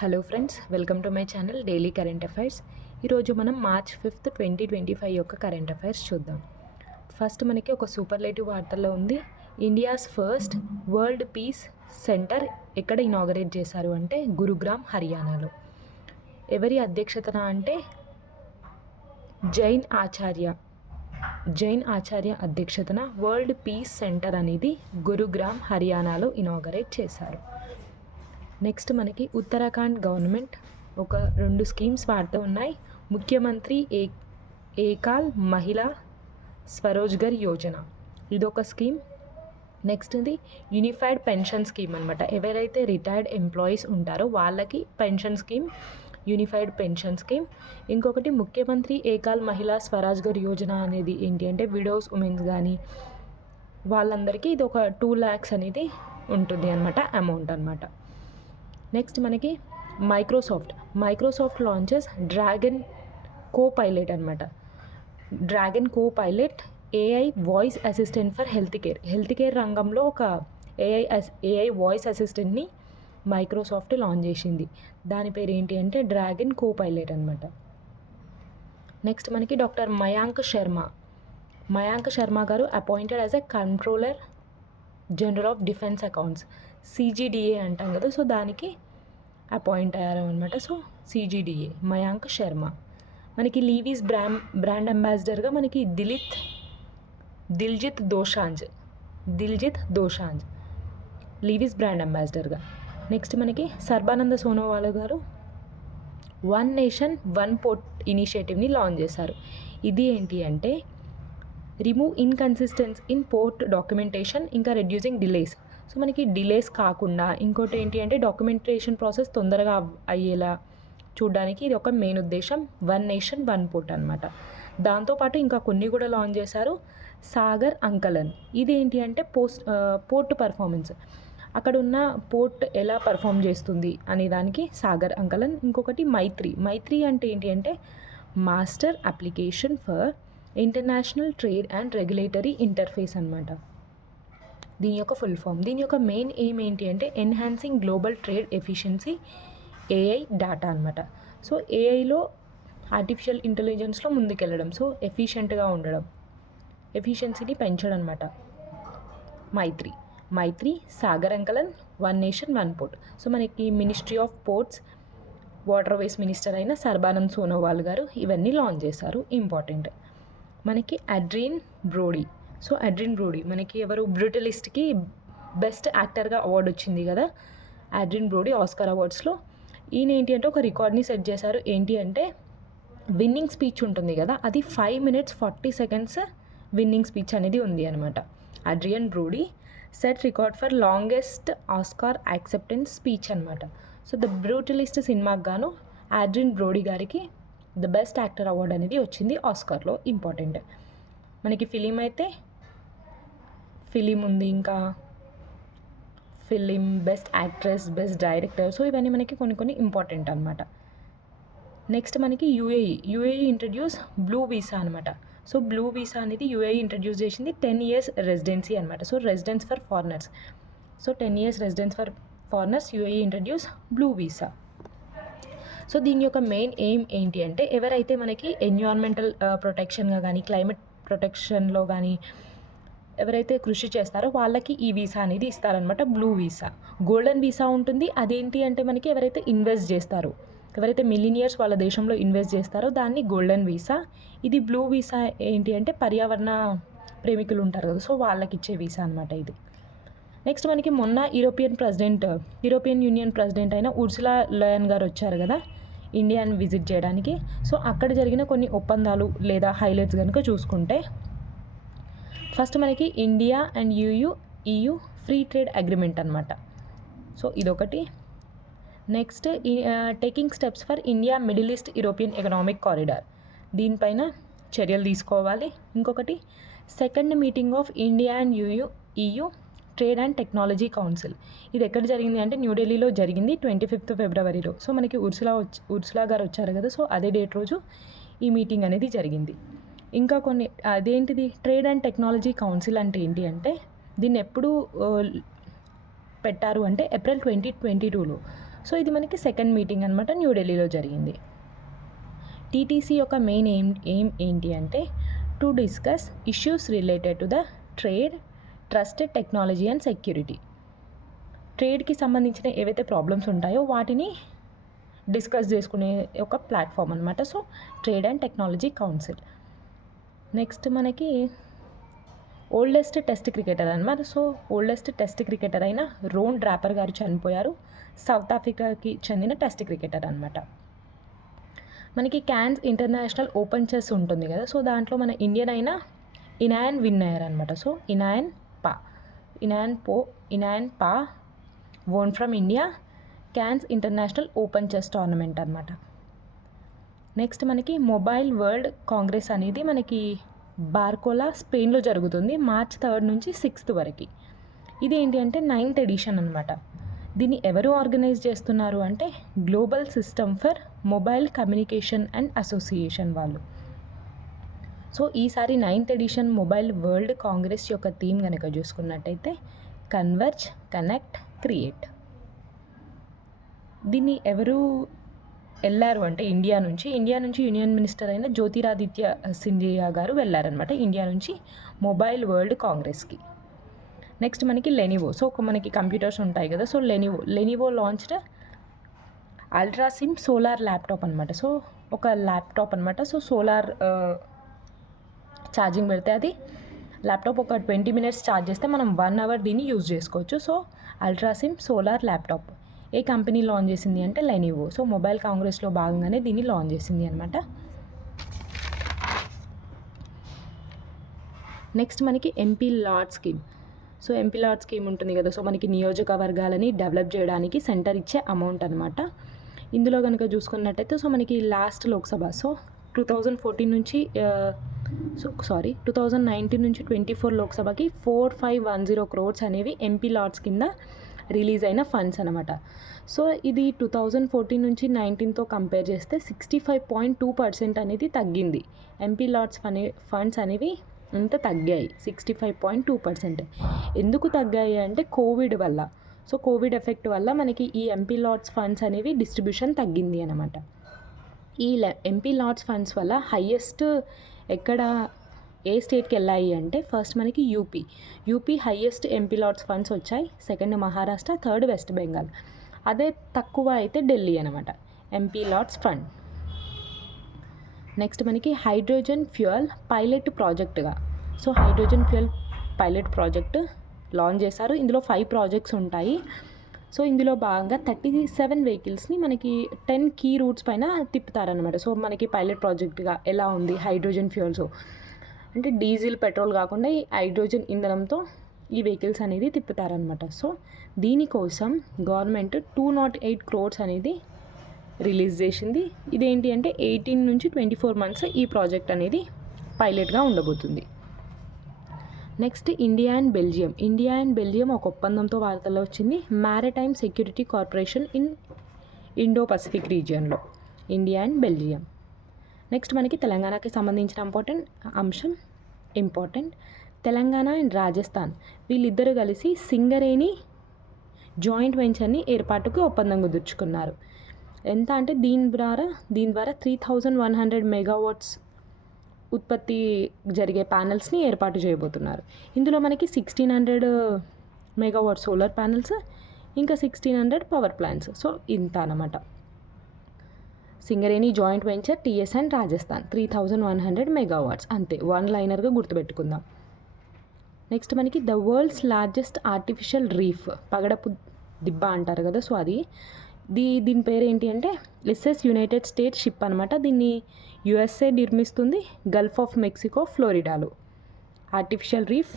Hello friends, welcome to my channel daily current affairs. ఈరోజు మనం March 5, 2025 యొక్క current affairs చూద్దాం. ఫస్ట్ మనకి ఒక సూపర్లేటివ్ వార్తల్లో ఉంది. India's first world peace centre ఎక్కడ ఇనాగరేట్ చేశారు అంటే గురుగ్రామ్, హర్యానాలో. ఎవరి అధ్యక్షతన అంటే జైన్ ఆచార్య అధ్యక్షతన వరల్డ్ పీస్ సెంటర్ అనేది గురుగ్రామ్, హర్యానాలో ఇనాగరేట్ చేశారు. నెక్స్ట్ మనకి ఉత్తరాఖండ్ గవర్నమెంట్ ఒక 2 స్కీమ్స్ వాడుతూ ఉన్నాయి. ముఖ్యమంత్రి ఏకాల్ మహిళా స్వరోజ్గర్ యోజన, ఇదొక స్కీమ్. నెక్స్ట్ ఇది యూనిఫైడ్ పెన్షన్ స్కీమ్ అనమాట. ఎవరైతే రిటైర్డ్ ఎంప్లాయీస్ ఉంటారో వాళ్ళకి pension scheme, unified pension scheme. ఇంకొకటి ముఖ్యమంత్రి ఏకాల్ మహిళా స్వరాజ్గర్ యోజన అనేది ఏంటి అంటే విడోస్, ఉమెన్స్ కానీ వాళ్ళందరికీ ఇది ఒక 2 lakhs అనేది ఉంటుంది అనమాట, అమౌంట్ అనమాట. నెక్స్ట్ మనకి మైక్రోసాఫ్ట్ లాంచెస్ డ్రాగన్ కో-పైలట్ అనమాట. Dragon copilot AI voice assistant for health care రంగంలో ఒక ఏఐ వాయిస్ అసిస్టెంట్ని మైక్రోసాఫ్ట్ లాంచ్ చేసింది. దాని పేరు ఏంటి అంటే డ్రాగన్ కో-పైలట్ అనమాట. నెక్స్ట్ మనకి డాక్టర్ మయాంక్ శర్మ గారు appointed as a controller general of defence accounts, CGDA అంటాం కదా, సో దానికి అపాయింట్ అయ్యారు అనమాట. So CGDA Mayank Sharma. మనకి లీవీస్ బ్రాండ్ అంబాసిడర్గా మనకి దిల్జిత్ దోషాంజ్ లీవీస్ బ్రాండ్ అంబాసిడర్గా. నెక్స్ట్ మనకి సర్బానంద సోనోవాల్ గారు వన్ నేషన్ వన్ పోర్ట్ ఇనిషియేటివ్ని లాంచ్ చేశారు. ఇది ఏంటి అంటే remove inconsistence in port documentation, ఇంకా రెడ్యూసింగ్ డిలేస్. సో మనకి డిలేస్ కాకుండా ఇంకోటి ఏంటి అంటే డాక్యుమెంటేషన్ ప్రాసెస్ తొందరగా అయ్యేలా చూడడానికి ఇది ఒక మెయిన్ ఉద్దేశం, వన్ నేషన్ వన్ పోర్ట్ అనమాట. దాంతోపాటు ఇంకా కొన్ని కూడా లాంచ్ చేశారు. సాగర్ అంకలన్, ఇది ఏంటి అంటే పోర్ట్ పర్ఫార్మెన్స్, అక్కడ ఉన్న పోర్ట్ ఎలా పర్ఫామ్ చేస్తుంది అనే దానికి సాగర్ అంకలన్. ఇంకొకటి మైత్రి అంటే ఏంటి అంటే master application for international trade and regulatory interface అనమాట. దీని యొక్క ఫుల్ ఫామ్. దీని యొక్క మెయిన్ ఎయిమ్ ఏంటి అంటే enhancing global trade efficiency, AI data అనమాట. సో ఏఐలో ఆర్టిఫిషియల్ ఇంటెలిజెన్స్లో ముందుకెళ్ళడం, సో ఎఫిషియెంట్గా ఉండడం, ఎఫిషియన్సీని పెంచడం అనమాట. Maitri Sagar Ankalan, one nation one port. So మనకి ministry of ports waterways minister అయిన సర్బానంద్ సోనోవాల్ గారు ఇవన్నీ లాంచ్ చేశారు. ఇంపార్టెంట్ మనకి అడ్రియన్ బ్రోడీ మనకి ఎవరు బ్రూటలిస్ట్కి బెస్ట్ యాక్టర్గా అవార్డు వచ్చింది కదా, అడ్రియన్ బ్రోడీ ఆస్కార్ అవార్డ్స్లో. ఈయన ఏంటి అంటే ఒక రికార్డ్ని సెట్ చేశారు. ఏంటి అంటే విన్నింగ్ స్పీచ్ ఉంటుంది కదా, అది 5 minutes 40 seconds విన్నింగ్ స్పీచ్ అనేది ఉంది అనమాట. Adrian Brody set record for longest Oscar acceptance speech అనమాట. సో ద బ్రూటలిస్ట్ సినిమాకి గాను అడ్రియన్ బ్రోడీ గారికి ద బెస్ట్ యాక్టర్ అవార్డు అనేది వచ్చింది ఆస్కార్లో. ఇంపార్టెంట్ మనకి ఫిలిం ఉంది, ఇంకా film best actress, best director, so ఇవన్నీ మనకి కొన్ని ఇంపార్టెంట్ అనమాట. నెక్స్ట్ మనకి యూఏఈ ఇంట్రడ్యూస్ బ్లూ వీసా అనమాట. సో బ్లూ వీసా అనేది యూఏఈ ఇంట్రడ్యూస్ చేసింది 10 years రెసిడెన్సీ అనమాట. So residence for foreigners, so 10 years residence for foreigners UAE introduce blue visa. So దీని యొక్క మెయిన్ ఎయిమ్ ఏంటి అంటే ఎవరైతే మనకి ఎన్విరాన్మెంటల్ ప్రొటెక్షన్గా కానీ క్లైమేట్ ప్రొటెక్షన్లో కానీ ఎవరైతే కృషి చేస్తారో వాళ్ళకి ఈ వీసా అనేది ఇస్తారనమాట, బ్లూ వీసా. గోల్డెన్ వీసా ఉంటుంది, అదేంటి అంటే మనకి ఎవరైతే ఇన్వెస్ట్ చేస్తారో, ఎవరైతే మిలినియర్స్ వాళ్ళ దేశంలో ఇన్వెస్ట్ చేస్తారో దాన్ని గోల్డెన్ వీసా. ఇది బ్లూ వీసా ఏంటి అంటే పర్యావరణ ప్రేమికులు ఉంటారు కదా, సో వాళ్ళకి ఇచ్చే వీసా అనమాట ఇది. నెక్స్ట్ మనకి మొన్న యూరోపియన్ యూనియన్ ప్రెసిడెంట్ అయిన ఉర్సులా లయన్ గారు వచ్చారు కదా ఇండియాని విజిట్ చేయడానికి. సో అక్కడ జరిగిన కొన్ని ఒప్పందాలు లేదా హైలైట్స్ కనుక చూసుకుంటే ఫస్ట్ మనకి India and EU free trade agreement అనమాట. సో ఇదొకటి. Next taking steps for India middle east European economic corridor, దీనిపైన చర్యలు తీసుకోవాలి. ఇంకొకటి second meeting of India and EU trade and technology council, ఇది ఎక్కడ జరిగింది అంటే న్యూఢిల్లీలో జరిగింది 25th February. సో మనకి ఉర్సులా గారు వచ్చారు కదా, సో అదే డేట్ రోజు ఈ మీటింగ్ అనేది జరిగింది. ఇంకా కొన్ని అదేంటిది ట్రేడ్ అండ్ టెక్నాలజీ కౌన్సిల్ అంటే ఏంటి అంటే దీన్ని ఎప్పుడు పెట్టారు అంటే April 2022లో. సో ఇది మనకి సెకండ్ మీటింగ్ అనమాట, న్యూఢిల్లీలో జరిగింది. టీటీసీ యొక్క మెయిన్ ఎయిమ్ ఏంటి అంటే to discuss issues related to the trade, trusted technology and security. ట్రేడ్కి సంబంధించిన ఏవైతే ప్రాబ్లమ్స్ ఉంటాయో వాటిని డిస్కస్ చేసుకునే ఒక ప్లాట్ఫామ్ అనమాట. So trade and technology council. Next మనకి ఓల్డెస్ట్ టెస్ట్ క్రికెటర్ అనమాట. సో ఓల్డెస్ట్ టెస్ట్ క్రికెటర్ అయిన రోన్ డ్రాపర్ గారు చనిపోయారు. సౌత్ ఆఫ్రికాకి చెందిన టెస్ట్ క్రికెటర్ అనమాట. మనకి క్యాన్స్ ఇంటర్నేషనల్ ఓపెన్ చెస్ ఉంటుంది కదా, సో దాంట్లో మన ఇండియన్ అయిన ఇనాయన్ win అయ్యారనమాట. So Iniyan Pa won from India Cannes international open chess tournament అనమాట. నెక్స్ట్ మనకి మొబైల్ వరల్డ్ కాంగ్రెస్ అనేది మనకి బార్కోలా స్పెయిన్లో జరుగుతుంది మార్చ్ 3 నుంచి 6 వరకు. ఇదేంటి అంటే 9th ఎడిషన్ అనమాట. దీన్ని ఎవరు ఆర్గనైజ్ చేస్తున్నారు అంటే global system for mobile communication and association వాళ్ళు. సో ఈసారి 9th edition mobile world Congress యొక్క థీమ్ కనుక చూసుకున్నట్టయితే కన్వర్జ్, కనెక్ట్, క్రియేట్. దీన్ని ఎవరు వెళ్ళారు అంటే ఇండియా నుంచి యూనియన్ మినిస్టర్ అయిన జ్యోతిరాదిత్య సింధియా గారు వెళ్ళారనమాట ఇండియా నుంచి మొబైల్ వరల్డ్ కాంగ్రెస్కి. నెక్స్ట్ మనకి లెనివో. సో మనకి కంప్యూటర్స్ ఉంటాయి కదా, so Lenovo launched ultraslim solar laptop అనమాట. సో ఒక ల్యాప్టాప్ అనమాట. సో సోలార్ ఛార్జింగ్ పెడితే అది ల్యాప్టాప్ ఒక 20 minutes ఛార్జ్ చేస్తే మనం 1 hour దీన్ని యూజ్ చేసుకోవచ్చు. సో అల్ట్రాసిమ్ సోలార్ ల్యాప్టాప్ ఏ కంపెనీ లాంచ్ చేసింది అంటే లెనివో. సో మొబైల్ కాంగ్రెస్లో భాగంగానే దీన్ని లాంచ్ చేసింది అనమాట. నెక్స్ట్ మనకి MP lot scheme. So MP lot scheme ఉంటుంది కదా, సో మనకి నియోజకవర్గాలని డెవలప్ చేయడానికి సెంటర్ ఇచ్చే అమౌంట్ అనమాట. ఇందులో కనుక చూసుకున్నట్టయితే సో మనకి లాస్ట్ లోక్సభ, సో 2019 నుంచి 24 లోక్సభకి 4510 crores అనేవి ఎంపీ లాట్స్ కింద రిలీజ్ అయిన ఫండ్స్ అనమాట. సో ఇది 2014 నుంచి 19తో కంపేర్ చేస్తే 65.2% అనేది తగ్గింది. ఎంపీ లాట్స్ ఫండ్స్ అనేవి ఇంత తగ్గాయి, 65.2%. ఎందుకు తగ్గాయి అంటే కోవిడ్ వల్ల. సో కోవిడ్ ఎఫెక్ట్ వల్ల మనకి ఈ ఎంపీ లాట్స్ ఫండ్స్ అనేవి డిస్ట్రిబ్యూషన్ తగ్గింది అనమాట. ఈ ఎంపీ లాట్స్ ఫండ్స్ వల్ల హయ్యెస్ట్ ఎక్కడ ఏ స్టేట్కి వెళ్ళాయి అంటే ఫస్ట్ మనకి UP highest MP LADS funds వచ్చాయి. Second Maharashtra, third West Bengal. అదే తక్కువ అయితే ఢిల్లీ అనమాట ఎంపీ లాట్స్ ఫండ్. నెక్స్ట్ మనకి హైడ్రోజన్ ఫ్యూయల్ పైలట్ ప్రాజెక్ట్గా. So hydrogen fuel pilot project launch చేశారు. ఇందులో 5 ప్రాజెక్ట్స్ ఉంటాయి. సో ఇందులో భాగంగా 37 వెహికల్స్ని మనకి 10 కీ రూట్స్ పైన తిప్పుతారనమాట. సో మనకి పైలట్ ప్రాజెక్ట్గా ఎలా ఉంది హైడ్రోజన్ ఫ్యూయల్స్ అంటే డీజిల్, పెట్రోల్ కాకుండా ఈ హైడ్రోజన్ ఇంధనంతో ఈ వెహికల్స్ అనేది తిప్పుతారనమాట. సో దీనికోసం గవర్నమెంట్ 208 crores అనేది రిలీజ్ చేసింది. ఇదేంటి అంటే 18 నుంచి 24 months ఈ ప్రాజెక్ట్ అనేది పైలట్గా ఉండబోతుంది. నెక్స్ట్ ఇండియా అండ్ బెల్జియం ఒక ఒప్పందంతో వార్తల్లో వచ్చింది. Maritime security corporation in Indo Pacific రీజియన్లో ఇండియా అండ్ బెల్జియం. నెక్స్ట్ మనకి తెలంగాణకి సంబంధించిన ఇంపార్టెంట్ తెలంగాణ అండ్ రాజస్థాన్ వీళ్ళిద్దరూ కలిసి సింగరేణి జాయింట్ వెంచర్ని ఏర్పాటుకు ఒప్పందం కుదుర్చుకున్నారు. ఎంత అంటే దీని ద్వారా 3100 megawatts ఉత్పత్తి జరిగే ప్యానెల్స్ని ఏర్పాటు చేయబోతున్నారు. ఇందులో మనకి 1600 megawatts సోలార్ ప్యానెల్స్, ఇంకా 1600 పవర్ ప్లాంట్స్. సో ఇంత అన్నమాట. Singareni joint venture TS and Rajasthan 3100 megawatts, అంతే. 1 లైనర్గా గుర్తుపెట్టుకుందాం. నెక్స్ట్ మనకి the world's largest artificial reef, పగడపు దిబ్బ అంటారు కదా, సో అది దీని పేరు ఏంటి అంటే ఎస్ఎస్ యునైటెడ్ స్టేట్స్ షిప్ అనమాట. దీన్ని యుఎస్ఏ నిర్మిస్తుంది గల్ఫ్ ఆఫ్ మెక్సికో, ఫ్లోరిడాలో. ఆర్టిఫిషియల్ రీఫ్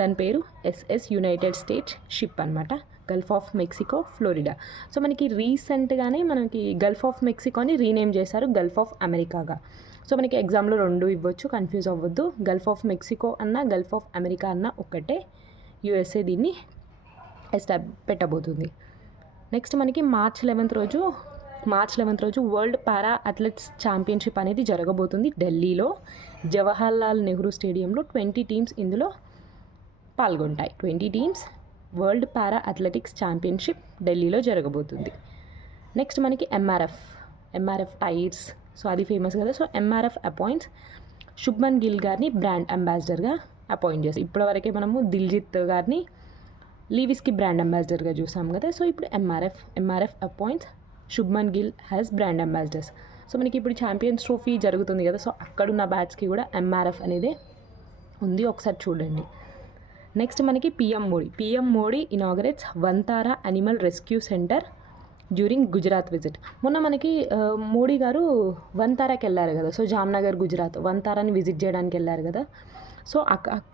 దాని పేరు ఎస్ఎస్ యునైటెడ్ స్టేట్స్ షిప్ అనమాట, Gulf of Mexico, Florida. So మనకి రీసెంట్గానే మనకి గల్ఫ్ ఆఫ్ మెక్సికోని రీనేమ్ చేశారు గల్ఫ్ ఆఫ్ అమెరికాగా. సో మనకి ఎగ్జామ్లో 2 ఇవ్వచ్చు, కన్ఫ్యూజ్ అవ్వద్దు. గల్ఫ్ ఆఫ్ మెక్సికో అన్న గల్ఫ్ ఆఫ్ అమెరికా అన్న ఒక్కటే. యుఎస్ఏ దీన్ని పెట్టబోతుంది. నెక్స్ట్ మనకి మార్చ్ 11th రోజు వరల్డ్ పారా అథ్లెటిక్స్ ఛాంపియన్షిప్ అనేది జరగబోతుంది ఢిల్లీలో జవహర్లాల్ నెహ్రూ స్టేడియంలో. 20 teams ఇందులో పాల్గొంటాయి. 20 teams వరల్డ్ పారా అథ్లెటిక్స్ ఛాంపియన్షిప్ ఢిల్లీలో జరగబోతుంది. నెక్స్ట్ మనకి ఎంఆర్ఎఫ్ టైర్స్, సో అది ఫేమస్ కదా. So MRF appoints Shubman Gill గారిని బ్రాండ్ అంబాసిడర్గా అపాయింట్ చేస్తారు. ఇప్పటివరకే మనము దిల్జిత్ గారిని లీవిస్కి బ్రాండ్ అంబాసిడర్గా చూసాం కదా. సో ఇప్పుడు MRF appoints Shubman Gill has brand ambassadors. So మనకి ఇప్పుడు ఛాంపియన్స్ ట్రోఫీ జరుగుతుంది కదా. సో అక్కడున్న బ్యాట్స్కి కూడా ఎంఆర్ఎఫ్ అనేది ఉంది, ఒకసారి చూడండి. నెక్స్ట్ మనకి PM Modi inaugurates Vantara animal rescue centre during Gujarat visit. మొన్న మనకి మోడీ గారు వంతారాకి వెళ్ళారు కదా. సో జామ్నగర్ గుజరాత్ వంతారాని విజిట్ చేయడానికి వెళ్ళారు కదా. సో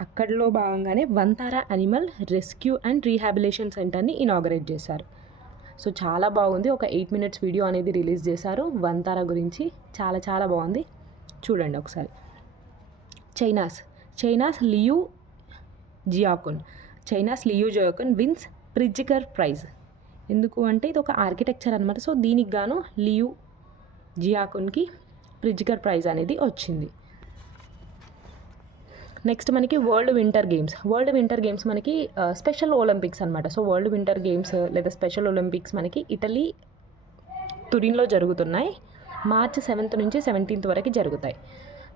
అక్కడలో భాగంగానే Vantara animal rescue and rehabilitation సెంటర్ని ఇనాగరేట్ చేశారు. సో చాలా బాగుంది. ఒక 8 minutes వీడియో అనేది రిలీజ్ చేశారు వంతారా గురించి. చాలా చాలా బాగుంది, చూడండి ఒకసారి. China's Liu Jiakun wins Pritzker Prize. ఎందుకు అంటే ఇది ఒక ఆర్కిటెక్చర్ అనమాట. సో దీనికి గాను లియూ జియాకున్కి ప్రిట్జికర్ ప్రైజ్ అనేది వచ్చింది. నెక్స్ట్ మనకి వరల్డ్ వింటర్ గేమ్స్ మనకి స్పెషల్ ఒలింపిక్స్ అనమాట. సో వరల్డ్ వింటర్ గేమ్స్ లేదా స్పెషల్ ఒలింపిక్స్ మనకి ఇటలీ తురిన్లో జరుగుతున్నాయి. March 7th నుంచి 17th వరకు జరుగుతాయి.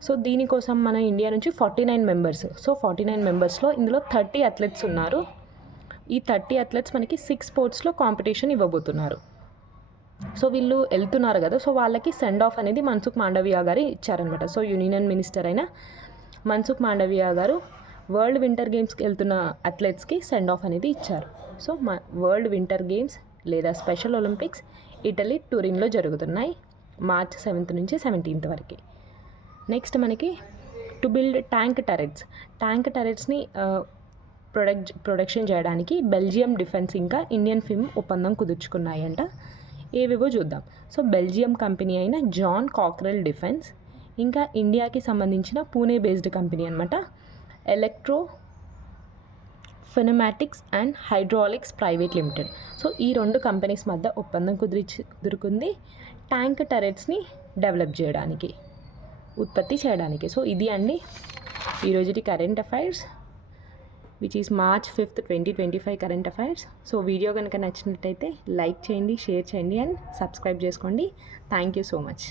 సో దీనికోసం మన ఇండియా నుంచి 49 మెంబర్స్. సో 49 మెంబర్స్లో ఇందులో 30 అథ్లెట్స్ ఉన్నారు. ఈ 30 అథ్లెట్స్ మనకి 6 స్పోర్ట్స్లో కాంపిటీషన్ ఇవ్వబోతున్నారు. సో వీళ్ళు వెళ్తున్నారు కదా. సో వాళ్ళకి సెండ్ ఆఫ్ అనేది మన్సుఖ్ మాండవియా గారు ఇచ్చారనమాట. సో యూనియన్ మినిస్టర్ అయిన మన్సుఖ్ మాండవియా గారు వరల్డ్ వింటర్ గేమ్స్కి వెళ్తున్న అథ్లెట్స్కి సెండ్ ఆఫ్ అనేది ఇచ్చారు. సో వరల్డ్ వింటర్ గేమ్స్ లేదా స్పెషల్ ఒలింపిక్స్ ఇటలీ టూరిన్లో జరుగుతున్నాయి March 7th నుంచి 17th వరకు. నెక్స్ట్ మనకి టు బిల్డ్ ట్యాంక్ టరెట్స్ని ప్రొడక్షన్ చేయడానికి బెల్జియం డిఫెన్స్ ఇంకా ఇండియన్ ఫిల్మ్ ఒప్పందం కుదుర్చుకున్నాయంట. ఏవేవో చూద్దాం. సో బెల్జియం కంపెనీ అయిన జాన్ కాక్రెల్ డిఫెన్స్ ఇంకా ఇండియాకి సంబంధించిన పూణే బేస్డ్ కంపెనీ అనమాట electro pneumatics and hydraulics private limited. So ఈ 2 కంపెనీస్ మధ్య ఒప్పందం కుదురుకుంది ట్యాంక్ టరెట్స్ని డెవలప్ చేయడానికి, ఉత్పత్తి చేయడానికి. సో ఇది అండి ఈరోజుటి current affairs which is March 5th, 2025 current affairs. So video కనుక నచ్చినట్టయితే లైక్ చేయండి, షేర్ చేయండి అండ్ సబ్స్క్రైబ్ చేసుకోండి. Thank you so much.